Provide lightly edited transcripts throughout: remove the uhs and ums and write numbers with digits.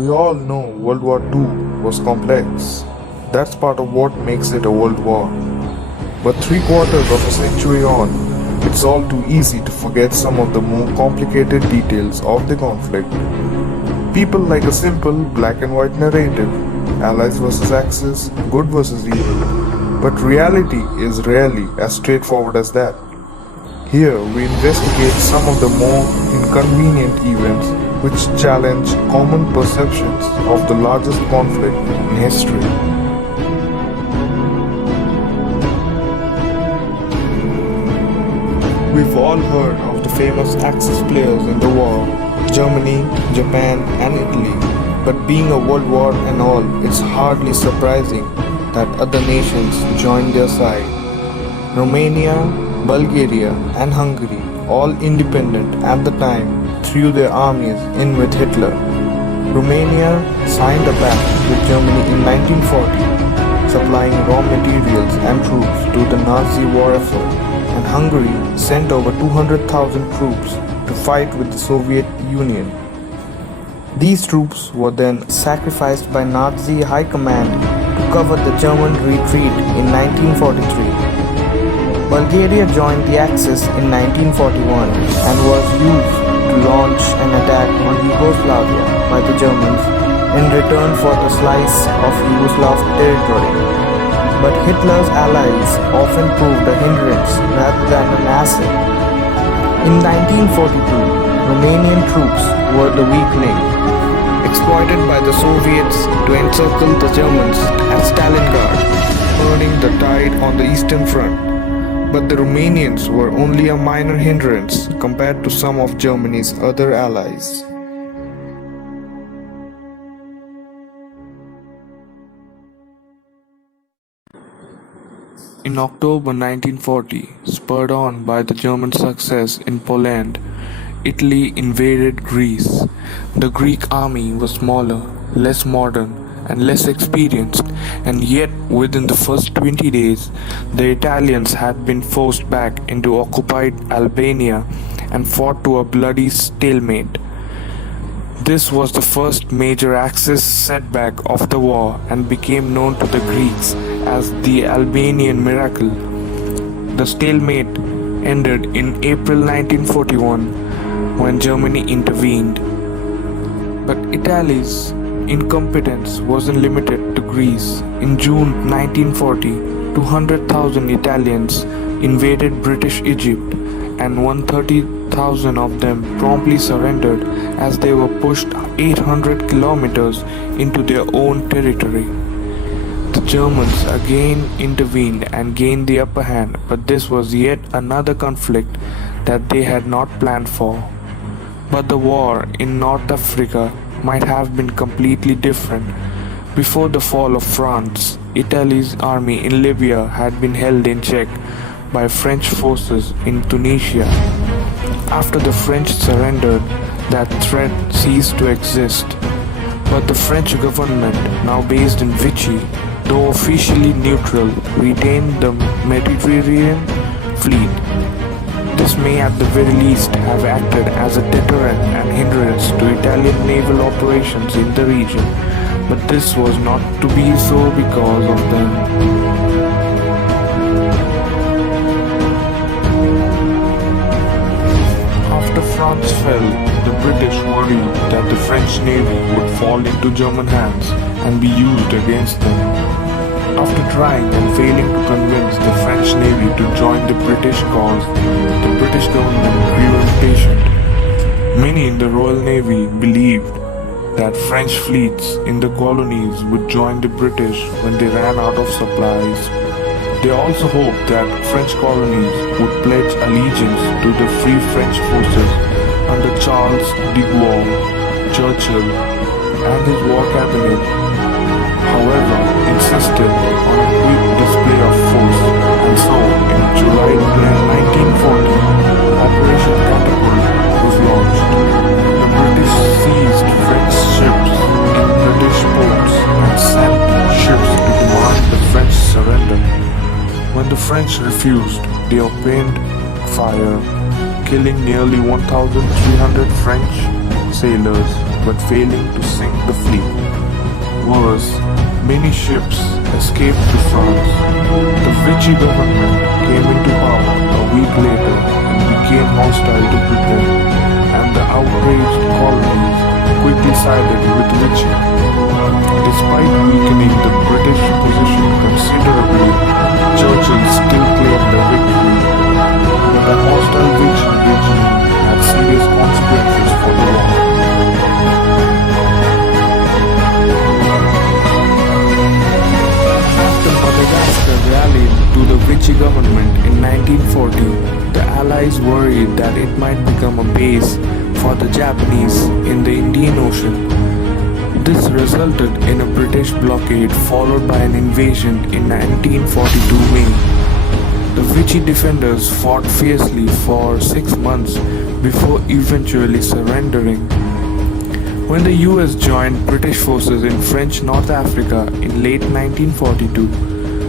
We all know World War II was complex. That's part of what makes it a world war. But 3/4 of a century on, it's all too easy to forget some of the more complicated details of the conflict. People like a simple black and white narrative, allies versus axis, good versus evil. But reality is rarely as straightforward as that. Here we investigate some of the more inconvenient events which challenge common perceptions of the largest conflict in history. We've all heard of the famous Axis players in the war, Germany, Japan and Italy. But being a world war and all, it's hardly surprising that other nations joined their side. Romania, Bulgaria and Hungary, all independent at the time, threw their armies in with Hitler. Romania signed a pact with Germany in 1940, supplying raw materials and troops to the Nazi war effort, and Hungary sent over 200,000 troops to fight with the Soviet Union. These troops were then sacrificed by Nazi high command to cover the German retreat in 1943. Bulgaria joined the Axis in 1941 and was used to launch an attack on Yugoslavia by the Germans in return for the slice of Yugoslav territory. But Hitler's allies often proved a hindrance rather than an asset. In 1942, Romanian troops were the weak link, exploited by the Soviets to encircle the Germans at Stalingrad, turning the tide on the Eastern Front. But the Romanians were only a minor hindrance compared to some of Germany's other allies. In October 1940, spurred on by the German success in Poland, Italy invaded Greece. The Greek army was smaller, less modern, and less experienced, and yet within the first 20 days, the Italians had been forced back into occupied Albania and fought to a bloody stalemate. This was the first major Axis setback of the war and became known to the Greeks as the Albanian miracle. The stalemate ended in April 1941 when Germany intervened. But Italy's incompetence wasn't limited to Greece. In June 1940, 200,000 Italians invaded British Egypt, and 130,000 of them promptly surrendered as they were pushed 800 kilometers into their own territory. The Germans again intervened and gained the upper hand, but this was yet another conflict that they had not planned for. But the war in North Africa might have been completely different. Before the fall of France, Italy's army in Libya had been held in check by French forces in Tunisia. After the French surrendered, that threat ceased to exist. But the French government, now based in Vichy, though officially neutral, retained the Mediterranean fleet. This may at the very least have acted as a deterrent and hindrance to Italian naval operations in the region, but this was not to be so because of them. After France fell, the British worried that the French Navy would fall into German hands and be used against them. After trying and failing to convince the French Navy to join the British cause, the British government grew impatient. Many in the Royal Navy believed that French fleets in the colonies would join the British when they ran out of supplies. They also hoped that French colonies would pledge allegiance to the Free French forces under Charles de Gaulle, Churchill, and his war cabinet. However, insisted on a quick display of force, and so in July 1940, Operation Catapult was launched. The British seized French ships in British ports and sent ships to demand the French surrender. When the French refused, they opened fire, killing nearly 1,300 French sailors. but failing to sink the fleet. Worse, many ships escaped to France. The Vichy government came into power a week later and became hostile to Britain, and the outraged colonies quickly sided with Vichy. Despite weakening the British position considerably, Churchill still claimed the victory, but the hostile Vichy regime had serious consequences for the war. After Madagascar rallied to the Vichy government in 1940, the Allies worried that it might become a base for the Japanese in the Indian Ocean. This resulted in a British blockade followed by an invasion in 1942 May. The Vichy defenders fought fiercely for 6 months before eventually surrendering. When the US joined British forces in French North Africa in late 1942,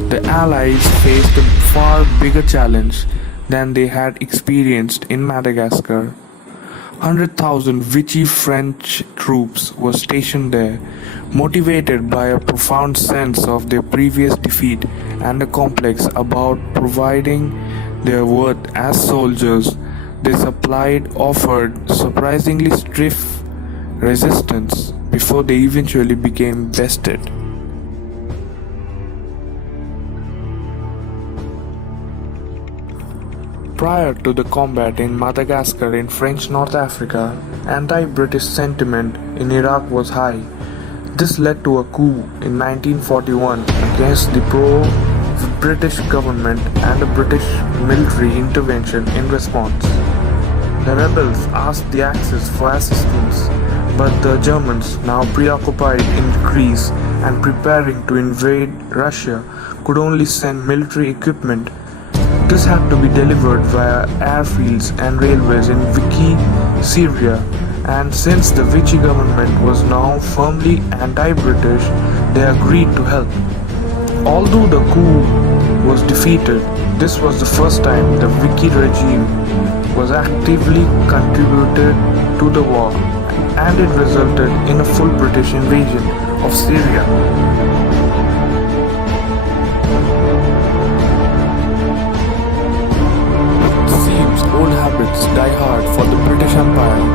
the Allies faced a far bigger challenge than they had experienced in Madagascar. 100,000 Vichy French troops were stationed there, motivated by a profound sense of their previous defeat and a complex about proving their worth as soldiers. They offered surprisingly stiff resistance before they eventually became bested. Prior to the combat in Madagascar in French North Africa, anti-British sentiment in Iraq was high. This led to a coup in 1941 against the pro-British government and a British military intervention in response. The rebels asked the Axis for assistance, but the Germans, now preoccupied in Greece and preparing to invade Russia, could only send military equipment. This had to be delivered via airfields and railways in Vichy, Syria, and since the Vichy government was now firmly anti-British, they agreed to help. Although the coup was defeated, this was the first time the Vichy regime was actively contributed to the war, and it resulted in a full British invasion of Syria. It seems old habits die hard for the British Empire.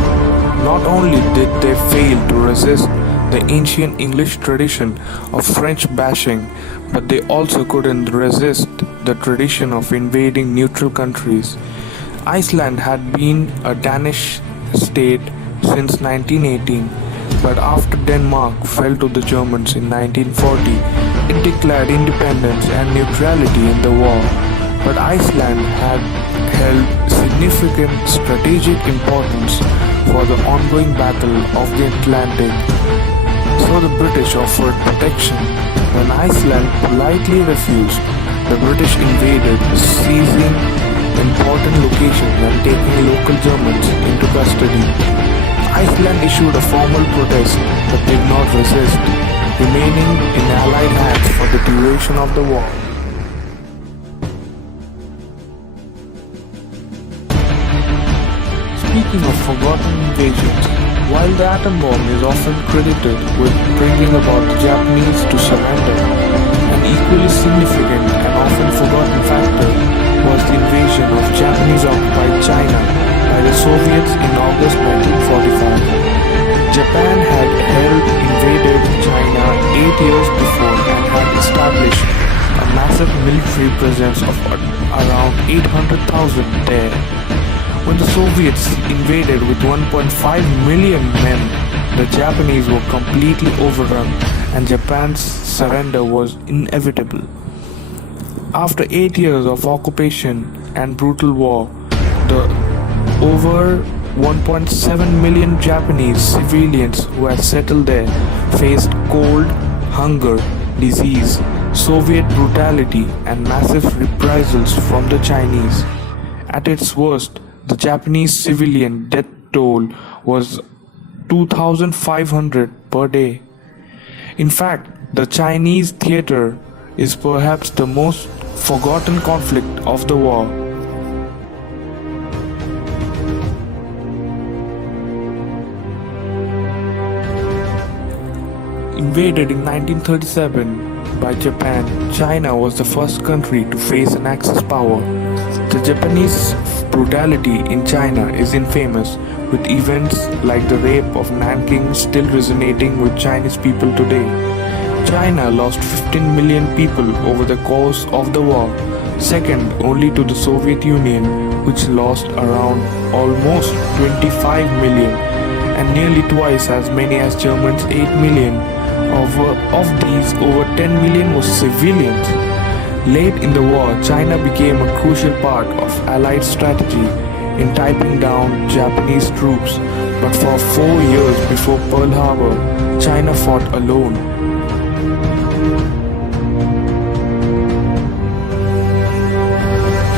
Not only did they fail to resist the ancient English tradition of French bashing, but they also couldn't resist the tradition of invading neutral countries. Iceland had been a Danish state since 1918, but after Denmark fell to the Germans in 1940, it declared independence and neutrality in the war. But Iceland had held significant strategic importance for the ongoing Battle of the Atlantic, so the British offered protection. When Iceland politely refused, the British invaded, seizing important locations and taking local Germans into custody. Iceland issued a formal protest but did not resist, remaining in Allied hands for the duration of the war. Speaking of forgotten invasions, while the atom bomb is often credited with bringing about the Japanese to surrender, an equally significant and often forgotten factor was the invasion of Japanese-occupied China by the Soviets in August 1945. Japan had invaded China 8 years before and had established a massive military presence of around 800,000 there. When the Soviets invaded with 1.5 million men, the Japanese were completely overrun and Japan's surrender was inevitable. After 8 years of occupation and brutal war, the over 1.7 million Japanese civilians who had settled there faced cold, hunger, disease, Soviet brutality, and massive reprisals from the Chinese. At its worst, the Japanese civilian death toll was 2,500 per day. In fact, the Chinese theater is perhaps the most forgotten conflict of the war. invaded in 1937 by Japan, China was the first country to face an Axis power. The Japanese brutality in China is infamous, with events like the rape of Nanking still resonating with Chinese people today. China lost 15 million people over the course of the war, second only to the Soviet Union, which lost around almost 25 million, and nearly twice as many as Germany's 8 million. Of these, over 10 million was civilians. Late in the war, China became a crucial part of Allied strategy in typing down Japanese troops, but for 4 years before Pearl Harbor, China fought alone.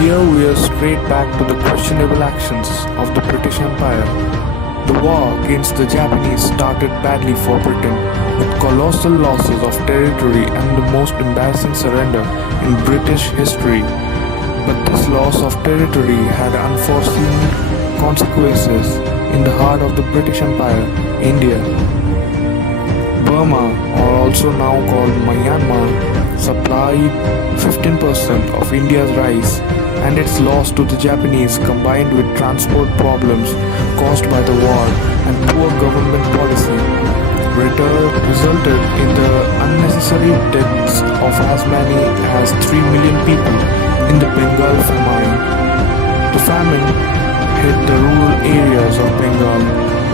Here we are straight back to the questionable actions of the British Empire. The war against the Japanese started badly for Britain, with colossal losses of territory and the most embarrassing surrender in British history. But this loss of territory had unforeseen consequences in the heart of the British Empire, India. Burma, or also now called Myanmar, supplied 15% of India's rice, and its loss to the Japanese, combined with transport problems caused by the war and poor government policy, resulted in the unnecessary deaths of as many as 3 million people in the Bengal famine. The famine hit the rural areas of Bengal,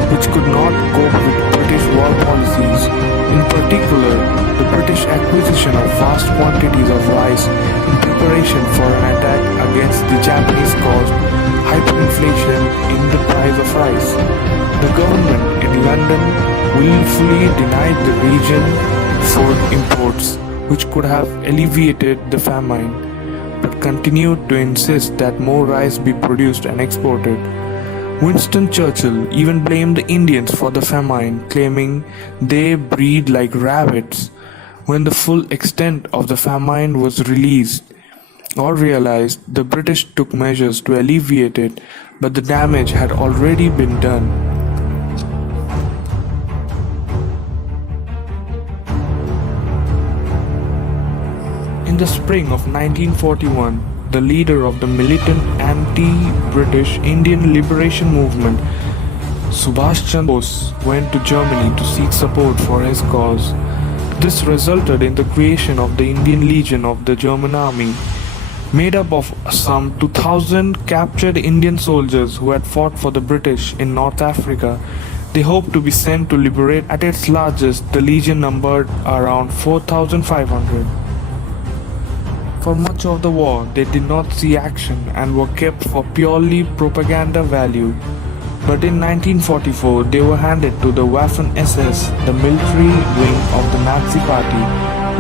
which could not cope with British war policies. In particular, the British acquisition of vast quantities of rice in preparation for an attack against the Japanese caused hyperinflation in the price of rice. The government in London willfully denied the region food imports, which could have alleviated the famine, but continued to insist that more rice be produced and exported. Winston Churchill even blamed the Indians for the famine, claiming they breed like rabbits. When the full extent of the famine was released or realized, the British took measures to alleviate it, but the damage had already been done. In the spring of 1941, the leader of the militant anti-British Indian liberation movement, Subhash Chandra Bose, went to Germany to seek support for his cause. This resulted in the creation of the Indian Legion of the German Army, made up of some 2,000 captured Indian soldiers who had fought for the British in North Africa. They hoped to be sent to liberate. At its largest, the Legion numbered around 4,500. For much of the war, they did not see action and were kept for purely propaganda value. But in 1944, they were handed to the Waffen-SS, the military wing of the Nazi Party,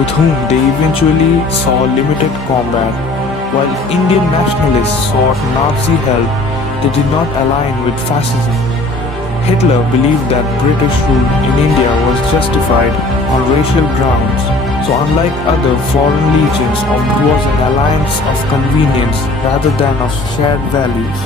with whom they eventually saw limited combat. While Indian nationalists sought Nazi help, they did not align with fascism. Hitler believed that British rule in India was justified on racial grounds. So unlike other foreign legions, it was an alliance of convenience rather than of shared values.